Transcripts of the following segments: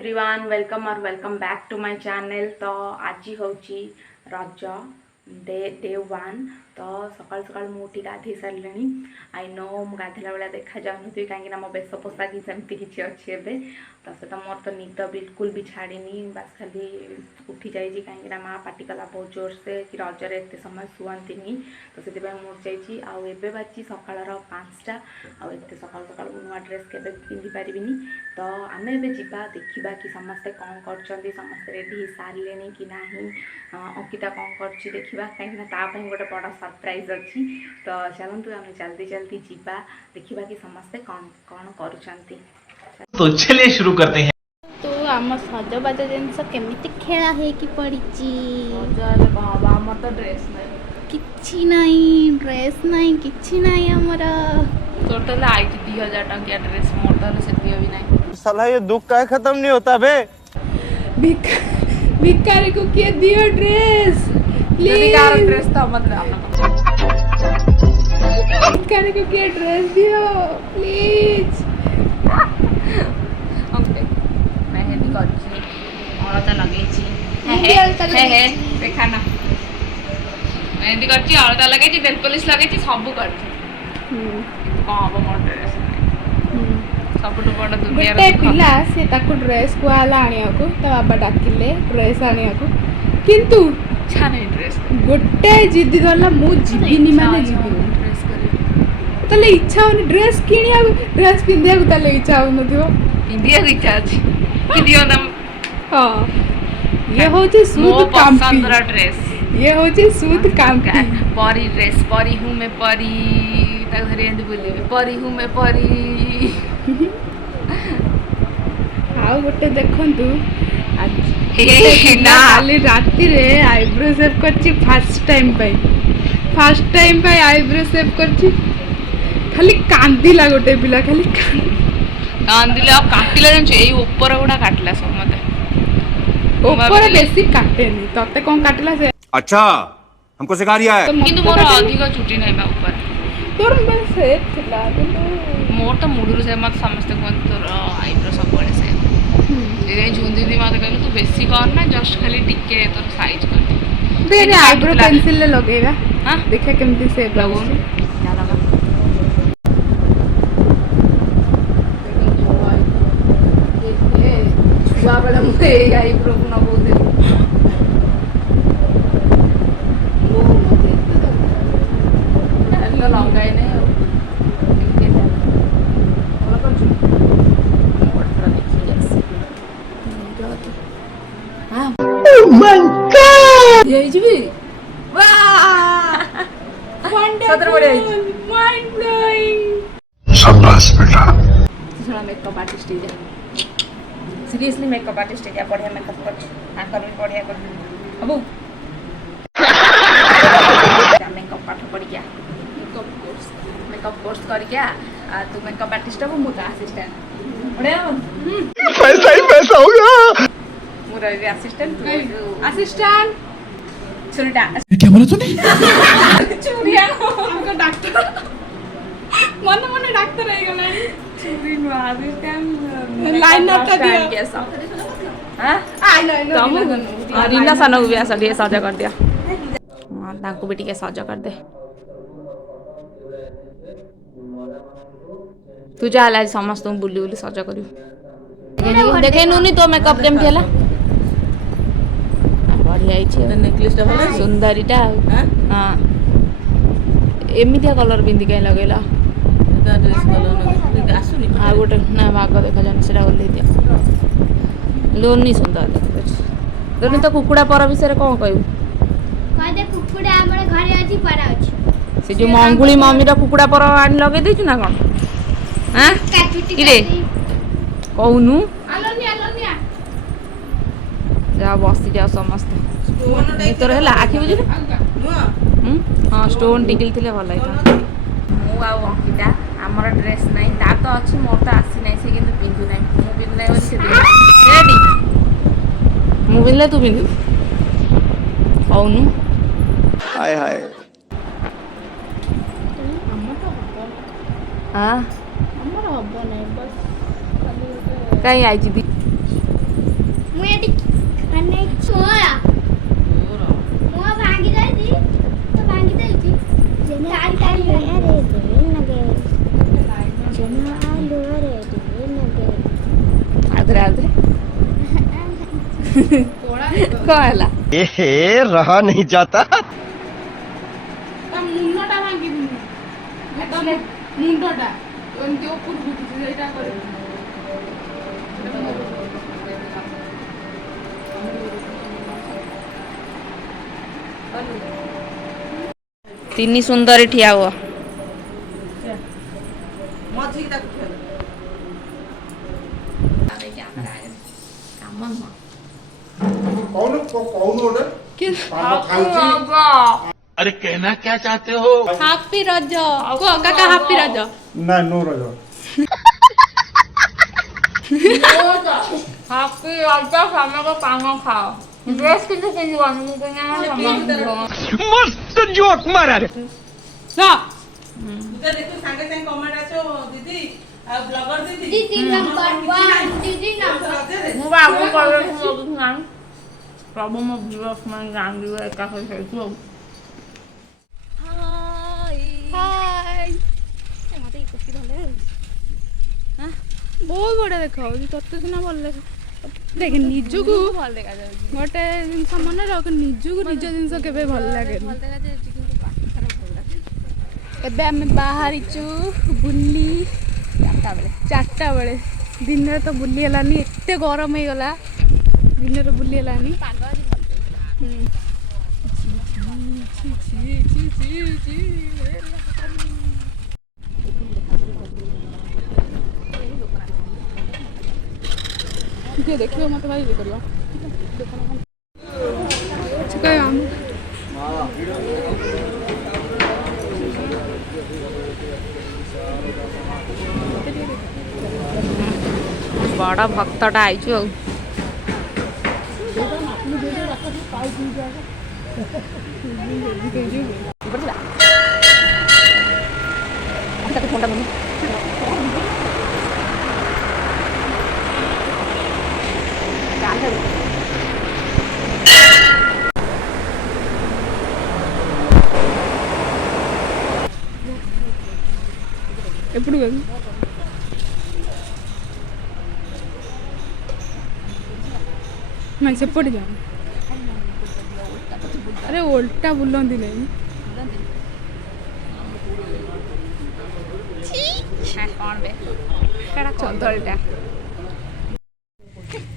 Everyone welcome back to my channel. तो आज हूँ रज डे 1। तो सकाल सकाल मुझे गाधे सारे आई नो मु गाधेला बेला देखा जाऊनी कहीं मो बेश पोशाक सेमती किसी अच्छी एवं तो सहित मोर तो निद बिल्कुल भी छाड़नी बास खाली उठी जाइए कहीं माँ पाटी कला बहुत जोर से कि रजरे एत समय शुअंती तो से मुझे आए बाजी सकाल 5टा आते सकाल सकाल नुआ ड्रेस के पिंधि पारि तो आम ए जा देखा कि समस्ते कौन कर समस्ते रेडी हो सारे कि ना अंकिता कौन कर देखा कहीं गोटे बड़ सरप्राइज अच्छी। तो चलतु आम जल्दी जल्दी जा देखा कि समस्ते कौन कौन कर। तो चलिए शुरू करते हैं। तो आम सजबाज जिनस केमिति खेला है कि पड़ी आम तो ड्रेस किछि नहीं ड्रेस नहीं किछि नहीं हमर टोटल आई 2000 टंकिया ड्रेस मोर तो से भी नहीं। साला ये दुख का खत्म नहीं होता बे। भिखारी को के दियो ड्रेस प्लीज ड्रेस तो मतलब भिखारी को के ड्रेस दियो प्लीज। ओके मेहंदी करछि अलता लगेछि हे देखा ना मेहंदी करछि अलता लगेछि नेल पॉलिश लगेछि सब करछि कौन हम मोर ड्रेस सब बड़ दुनिया गोटे पिला से ताको ड्रेस को आला आनिया को ता बाबा डाकिले ड्रेस आनिया को किंतु छाने ड्रेस गोटे जिद्दी गला मु जीविनी माने जीविनी ड्रेस करी तले इच्छा होनी ड्रेस किनिया ड्रेस पिंदिया को तले इच्छा होन दियो इंडिया की इच्छा अछि कि दियो ना। हां ये होची सूद काम्पी ड्रेस ये होची सूद काम्पी परी ड्रेस परी हूं मैं परी ता घरे एंड बोले परी हूं मैं परी। आउ गोटे देखंतु ना खाली राती रे आईब्रो शेव करछि फर्स्ट टाइम पे आईब्रो शेव करछि खाली कांदिला गोटे पिला खाली कांदिले अब काटिला जान एई ऊपर गुडा काटला सब मते ऊपर बेसी काटेनी तते कोन काटला से अच्छा हमको सिखा रिया है। किंतु मोर अधिक चुटी नहीं बा ऊपर तोर में सेट थिला मोर तो मुडुरु से मत समस्त कोन तोर आईब्रो सब बड़े से ए जून दीदी माते कहले तू बेसी कर ना जस्ट खाली टिके तोर साइज कर दे रे आईब्रो पेंसिल ले लगेगा। हां देखा केमती सेप लगो क्या लगा छुआ बड़ा मुझे आईब्रो न बोल दे लंगाई नहीं makeup artist seriously makeup artist बढ़िया मेकअप कर बढ़िया कर अब मेकअप पाठ पढ़ गया मेकअप कोर्स कर क्या तू मेकअप आर्टिस्ट हो मुझे असिस्टेंट बढ़िया पैसा ही पैसा होगा। मुझे भी असिस्टेंट तू असिस्टेंट चुरीटा क्या बोला तूने? चुरिया हमको डॉक्टर मन मन डॉक्टर है गला चुरी नो असिस्टेंट लाइन नटा दिया कैसा हां आई नो तुम रीना सानो भी आसा लिए सजा कर दिया हां ताको भी टिके सजा कर दे तू जा आज समस्त बुली बुली सजा करियो देखे नुनी तो मेकअप केम थिला बढ़िया आइछि नेकलेस टा भला सुंदरीटा हां एमितिया कलर बिंदी के लगेला ड्रेस कलर आसुनी आ गोटे ना भाग देखा जानी सेटा ओल्ले दिया लोनी सुंदर देखछ लोनी तो कुकुड़ा पर विषय कोन कहू कहदे कुकुड़ा हमर घरे अछि पर अछि से जो मंगुली मम्मी रा कुकुड़ा पर आन लगे देछु ना कोन हां कि रे कहूनु आलोनिया जा बसी जा समस्त तोर हला आखि बुझु हां स्टोन टिकल थिले भल आइता मु आ अंकिता हमर ड्रेस नहीं ता तो अछि मोर तो आसी नहीं से किंतु पिंधु नहीं मु पिंधु नहीं बोली से रेडी मु बिनले तू बिंदु कहूनु हाय हाय हां हमर हबो नहीं बस कहीं आई दी ମୁଁ ଏଠି ମାନେ ମୁଁ ଭାଙ୍ଗି ଯାଇଛି ତ ଭାଙ୍ଗି ଦେଇଛି ଚାରି ଚାରି ଆରେ ନगे ଜନ ଆଲୁ ଆରେ ନगे ଆଉଥରେ କଣ ହେଲା? रहा नहीं जाता ମୁଣ୍ଡଟା ଭାଙ୍ଗିବି ମୁଣ୍ଡଟା ଏମିତି ଉପରକୁ ଉଠିଛି ସେଇଟା କରିବି। ତିନି ସୁନ୍ଦରୀ ଠିଆ ହୁଅ। କାମ ନୁହଁ। अरे कहना क्या चाहते हो? ହାପି ରଜ କୁହ କାକା ହାପି ରଜ। ना नो रहा ହାପି ରଜ ସମସ୍ତେ ପାନ ଖାଅ ଡ୍ରେସ୍ କିନ୍ତୁ ପିନ୍ଧିବନି ମୁଁ मस्त जोक मारा रे दीदी नंबर 1 दीदी नंबर ମୁଁ ବା ଆଗରୁ କହିବାକୁ ନାହିଁ ସବୁ ମୋ ଭିଉଅର୍ସ ମାନେ ଜାଣିଯିବେ ଏକା ହେଇଛୁ ଆଉ। ବହୁତ ବଢିଆ ଦେଖାଯାଉଛି ତତେ ସିନା ଭଲ ଦେଖା ଦେଖ ନିଜକୁ ଭଲ ଦେଖାଯାଉଛି ଗୋଟେ ଜିନିଷ ମନେ ରଖ ନିଜକୁ ନିଜ ଜିନିଷ କେବେ ଭଲ ଲାଗେନି। ଏବେ ଆମେ ବାହାରିଛୁ ବୁଲି ଚାରିଟା ବେଳେ ଦିନରେ ତ ବୁଲି ହେଲାନି ଏତେ ଗରମ ହେଇଗଲା ଦିନରେ ବୁଲି ହେଲାନି। କିଏ ଦେଖିବ ମତେ ଭାଇ ଇଏ କରିବ ବଡ଼ ଭକ୍ତଟା ଆଇଛୁ ଆଉ। ఎప్పుడు కాదు ନାଇଁ ସେପଟେ ଯାଅ ଆରେ ଓଲଟା ବୁଲନ୍ତି ନାଇଁ ଚନ୍ଦଳିଟା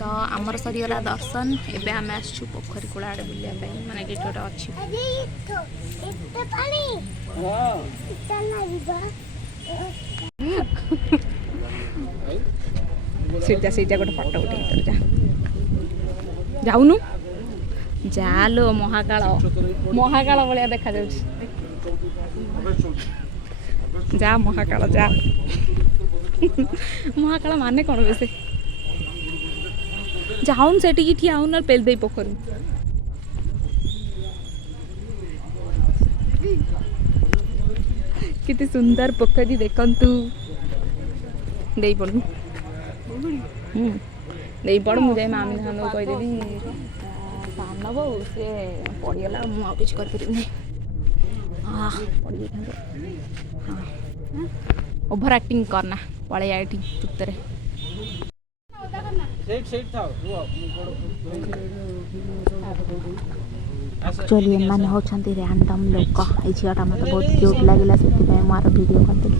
ତ ଆମର ସରିଗଲା ଦର୍ଶନ। ଏବେ ଆମେ ଆସିଛୁ ପୋଖରୀ କୂଳ ଆଡ଼େ ବୁଲିବା ପାଇଁ ମାନେ କିଛି ଗୋଟେ ଅଛି। ସେଇଟା ଗୋଟେ ଫଟୋ ଉଠେଇ ଯା ଯାଉନୁ ଯାଲୋ ମହାକାଳ ଭଳିଆ ଦେଖାଯାଉଛି। ଯା ମହାକାଳ ଯା ମହାକାଳ ମାନେ କ'ଣ ବେଶୀ ଯାଉନ୍ ସେଠିକି ଠିଆ ହଉନ ପେଲି ଦେଇ ପୋଖରୀ କେତେ ସୁନ୍ଦର ପୋଖରୀ ଦେଖନ୍ତୁ। ଦେଇ ପଡ଼ୁ ଦେଇ ପଡ଼ ମୁଁ ଯାଇ ମାମି ଧାନକୁ କହିଦେବି ସାନ ବୋଉ ସିଏ ପଡ଼ିଗଲା ମୁଁ ଆଉ କିଛି କରିପାରିବିନି। ପଡ଼ିଯାଇଥାନ୍ତୁ ଓଭର ଆକ୍ଟିଂ କରନା ପଳେଇ ଏଠି ଚୁପ୍ତରେ। ଆକ୍ଚୁଆଲି ଏମାନେ ହେଉଛନ୍ତି ରାଣ୍ଡମ୍ ଲୋକ। ଏଇ ଝିଅଟା ମୋତେ ବହୁତ କ୍ୟୁଟ୍ ଲାଗିଲା ସେଥିପାଇଁ ମୁଁ ଆର ଭିଡ଼ିଓ କରିଦେଲି।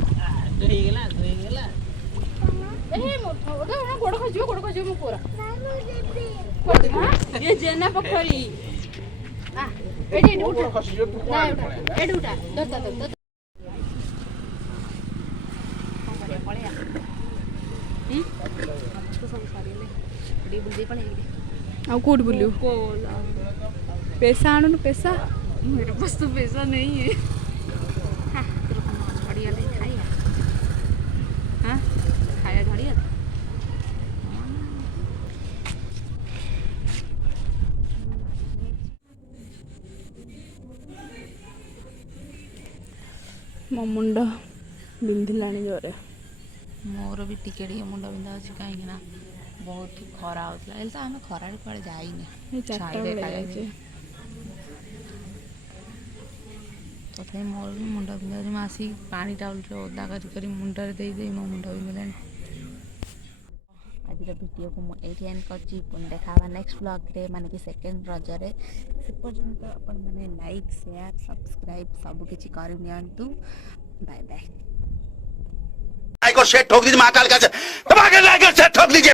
ଆଉ କୋଉଠି ବୁଲିବୁ ପେସା ଆଣୁନୁ ପେସା मेरे पास तो पैसा नहीं है। झड़िया नहीं खाया हाँ खाया झड़िया ମୋ ମୁଣ୍ଡ ବିନ୍ଧିଲାଣି ଜୋରେ। मोर भी टिके मुंड बिंधा अच्छी कहीं बहुत खरा होता है तो आम खरा कुआड़े जाइने ये चारटा बेले जाइए तथा मोर भी मुंड बिंधा आसी पानी टाउल ओदा कर मुंडे दे मो मुंड बिंधे आज वीडियो को मुझे एंड कर देखा नेक्स्ट ब्लॉग रे माने कि सेकेंड रजरे से पर्यंत अपन मैंने लाइक शेयर सब्सक्राइब सब किछि कर नियंतु बाय बाय को सेट ठोक दीजिए महाकाल का दबा के लाइक सेट ठोक दीजिए।